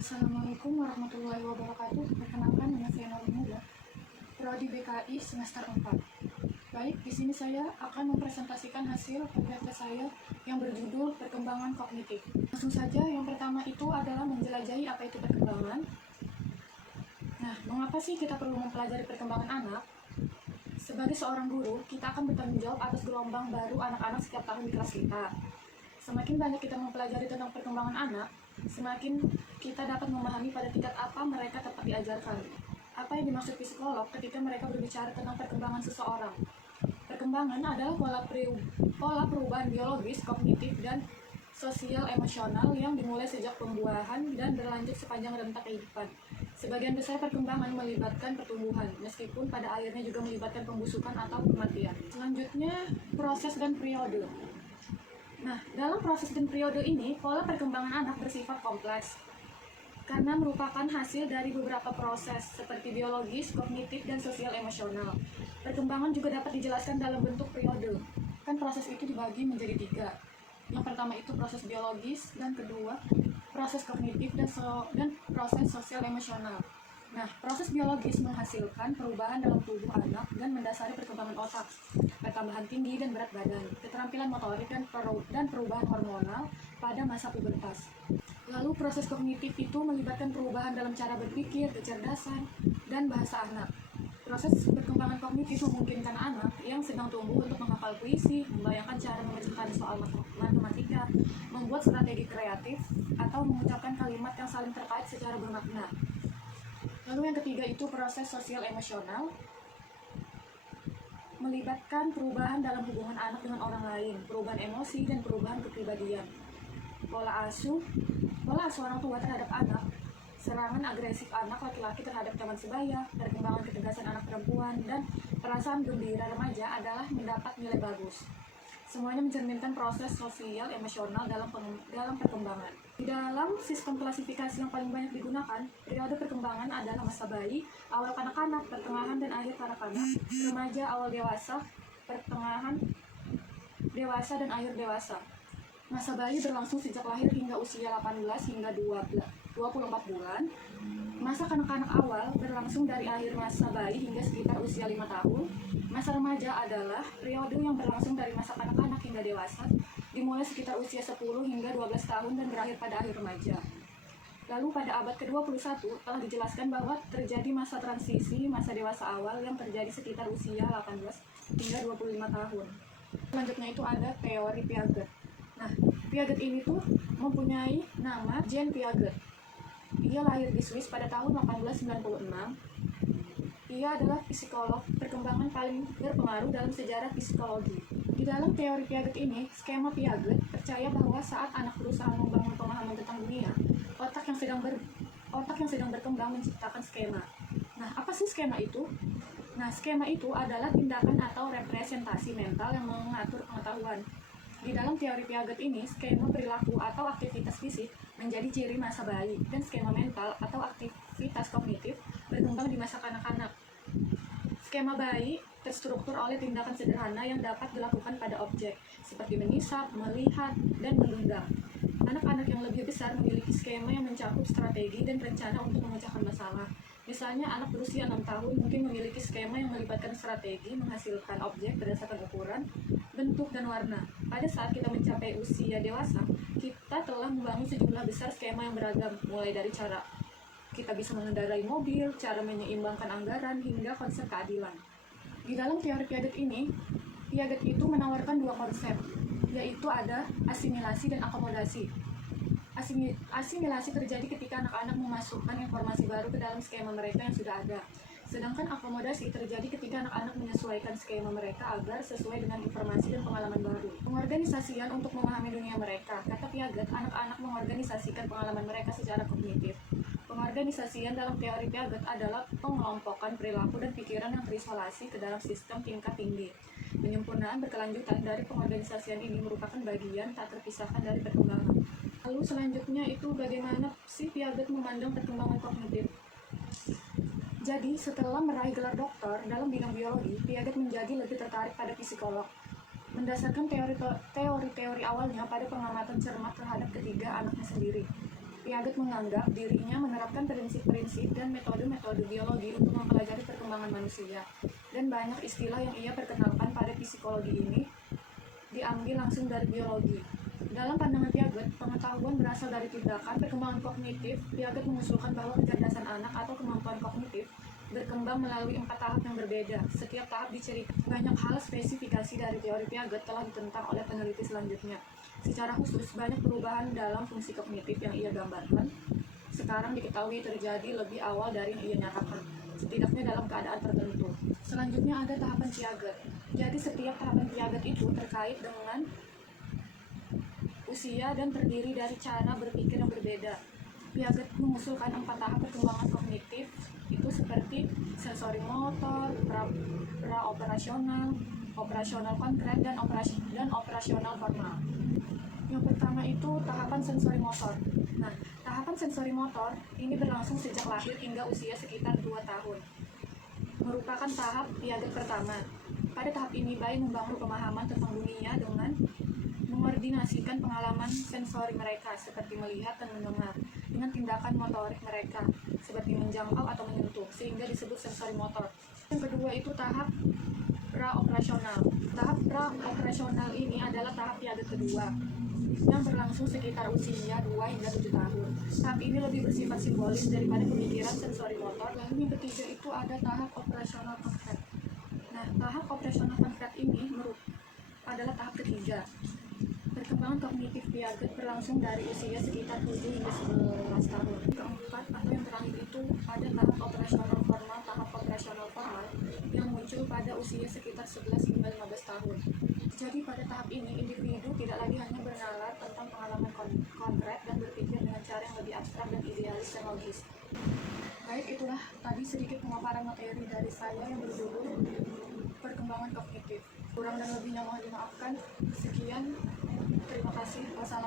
Assalamualaikum warahmatullahi wabarakatuh. Perkenalkan, nama saya Nurul Muda, Prodi BKI semester 4. Baik, di sini saya akan mempresentasikan hasil PPT saya yang berjudul Perkembangan Kognitif. Langsung saja, yang pertama itu adalah menjelajahi apa itu perkembangan. Nah, mengapa sih kita perlu mempelajari perkembangan anak? Sebagai seorang guru, kita akan bertanggung jawab atas gelombang baru anak-anak setiap tahun di kelas kita. Semakin banyak kita mempelajari tentang perkembangan anak, semakin kita dapat memahami pada tingkat apa mereka tepat diajarkan. Apa yang dimaksud psikolog ketika mereka berbicara tentang perkembangan seseorang? Perkembangan adalah pola perubahan biologis, kognitif, dan sosial emosional yang dimulai sejak pembuahan dan berlanjut sepanjang rentang kehidupan. Sebagian besar perkembangan melibatkan pertumbuhan, meskipun pada akhirnya juga melibatkan pembusukan atau kematian. Selanjutnya, proses dan periode. Nah, dalam proses dan periode ini, pola perkembangan anak bersifat kompleks karena merupakan hasil dari beberapa proses seperti biologis, kognitif, dan sosial emosional. Perkembangan juga dapat dijelaskan dalam bentuk periode. Kan proses itu dibagi menjadi 3. Yang pertama itu proses biologis, dan kedua proses kognitif dan proses sosial emosional. Nah, proses biologis menghasilkan perubahan dalam tubuh anak dan mendasari perkembangan otak, pertambahan tinggi dan berat badan, keterampilan motorik, dan perubahan hormonal pada masa pubertas. Lalu proses kognitif itu melibatkan perubahan dalam cara berpikir, kecerdasan, dan bahasa anak. Proses perkembangan kognitif memungkinkan anak yang sedang tumbuh untuk menghafal puisi, membayangkan cara mengerjakan soal matematika, membuat strategi kreatif, atau mengucapkan kalimat yang saling terkait secara bermakna. Lalu yang ketiga itu proses sosial emosional, melibatkan perubahan dalam hubungan anak dengan orang lain, perubahan emosi, dan perubahan kepribadian. Pola asuh orang tua terhadap anak, serangan agresif anak laki-laki terhadap teman sebaya, perkembangan ketegasan anak perempuan, dan perasaan gembira remaja adalah mendapat nilai bagus. Semuanya mencerminkan proses sosial emosional dalam perkembangan. Di dalam sistem klasifikasi yang paling banyak digunakan, periode perkembangan adalah masa bayi, awal kanak-kanak, pertengahan dan akhir kanak-kanak, remaja, awal dewasa, pertengahan dewasa, dan akhir dewasa. Masa bayi berlangsung sejak lahir hingga usia 18 hingga 24 bulan. Masa kanak-kanak awal berlangsung dari akhir masa bayi hingga sekitar usia 5 tahun. Masa remaja adalah periode yang berlangsung dari masa kanak-kanak hingga dewasa, dimulai sekitar usia 10 hingga 12 tahun dan berakhir pada akhir remaja. Lalu pada abad ke-21 telah dijelaskan bahwa terjadi masa transisi masa dewasa awal yang terjadi sekitar usia 18 hingga 25 tahun. Selanjutnya itu ada teori Piaget. Nah, Piaget ini tuh mempunyai nama Jean Piaget. Ia lahir di Swiss pada tahun 1896. Ia adalah psikolog perkembangan paling berpengaruh dalam sejarah psikologi. Di dalam teori Piaget ini, skema Piaget percaya bahwa saat anak berusaha membangun pemahaman tentang dunia, otak yang sedang berkembang menciptakan skema. Nah, apa sih skema itu? Nah, skema itu adalah tindakan atau representasi mental yang mengatur pengetahuan. Di dalam teori Piaget ini, skema perilaku atau aktivitas fisik menjadi ciri masa bayi, dan skema mental atau aktivitas kognitif berkembang di masa kanak-kanak. Skema bayi terstruktur oleh tindakan sederhana yang dapat dilakukan pada objek, seperti menisap, melihat, dan menunggang. Anak-anak yang lebih besar memiliki skema yang mencakup strategi dan rencana untuk memecahkan masalah. Misalnya, anak berusia 6 tahun mungkin memiliki skema yang melibatkan strategi menghasilkan objek berdasarkan ukuran, bentuk, dan warna. Pada saat kita mencapai usia dewasa, kita telah membangun sejumlah besar skema yang beragam, mulai dari cara kita bisa mengendarai mobil, cara menyeimbangkan anggaran, hingga konsep keadilan. Di dalam teori Piaget ini, Piaget itu menawarkan 2 konsep, yaitu ada asimilasi dan akomodasi. Asimilasi terjadi ketika anak-anak memasukkan informasi baru ke dalam skema mereka yang sudah ada. Sedangkan akomodasi terjadi ketika anak-anak menyesuaikan skema mereka agar sesuai dengan informasi dan pengalaman baru. Pengorganisasian untuk memahami dunia mereka. Kata Piaget, anak-anak mengorganisasikan pengalaman mereka secara kognitif. Pengorganisasian dalam teori Piaget adalah pengelompokan perilaku dan pikiran yang terisolasi ke dalam sistem tingkat tinggi. Penyempurnaan berkelanjutan dari pengorganisasian ini merupakan bagian tak terpisahkan dari perkembangan. Lalu selanjutnya itu bagaimana sih Piaget memandang perkembangan kognitif? Jadi setelah meraih gelar doktor dalam bidang biologi, Piaget menjadi lebih tertarik pada psikolog. Mendasarkan teori-teori awalnya pada pengamatan cermat terhadap ketiga anaknya sendiri. Piaget menganggap dirinya menerapkan prinsip-prinsip dan metode-metode biologi untuk mempelajari perkembangan manusia, dan banyak istilah yang ia perkenalkan pada psikologi ini diambil langsung dari biologi. Dalam pandangan Piaget, pengetahuan berasal dari tindakan perkembangan kognitif. Piaget mengusulkan bahwa kecerdasan anak atau kemampuan kognitif berkembang melalui 4 tahap yang berbeda. Setiap tahap diceritakan. Banyak hal spesifikasi dari teori Piaget telah ditentang oleh peneliti selanjutnya. Secara khusus, banyak perubahan dalam fungsi kognitif yang ia gambarkan sekarang diketahui terjadi lebih awal dari yang ia nyatakan, setidaknya dalam keadaan tertentu. Selanjutnya ada tahapan Piaget. Jadi setiap tahapan Piaget itu terkait dengan usia dan terdiri dari cara berpikir yang berbeda. Piaget mengusulkan 4 tahap perkembangan kognitif itu seperti sensori motor, pra-operasional, operasional konkret, dan operasional formal. Yang pertama itu tahapan sensori motor. Nah, tahapan sensori motor ini berlangsung sejak lahir hingga usia sekitar 2 tahun. Merupakan tahap Piaget pertama. Pada tahap ini, bayi membangun pemahaman tentang dunia dengan mengkoordinasikan pengalaman sensori mereka seperti melihat dan mendengar dengan tindakan motorik mereka seperti menjangkau atau menyentuh, sehingga disebut sensori motor. Yang kedua itu tahap pra-operasional. Tahap pra-operasional ini adalah tahap Piaget kedua yang berlangsung sekitar usia 2 hingga 7 tahun. Tahap ini lebih bersifat simbolis daripada pemikiran sensori motor. Lalu yang ketiga itu ada tahap operasional konkret. Nah, tahap operasional konkret ini adalah tahap ketiga. Perkembangan kognitif Piaget berlangsung dari usia sekitar 7 hingga 11 tahun. Keempat atau yang terakhir itu ada tahap operasional formal. Tahap operasional formal yang muncul pada usia sekitar 11 hingga 15 tahun. Jadi pada tahap ini, individu tidak lagi hanya bernalar tentang pengalaman konkret dan berpikir dengan cara yang lebih abstrak dan idealis dan logis. Baik, itulah tadi sedikit pemaparan materi dari saya yang berjudul Perkembangan Kognitif. Kurang dan lebihnya mohon dimaafkan. Sekian, terima kasih. Wassalamualaikum.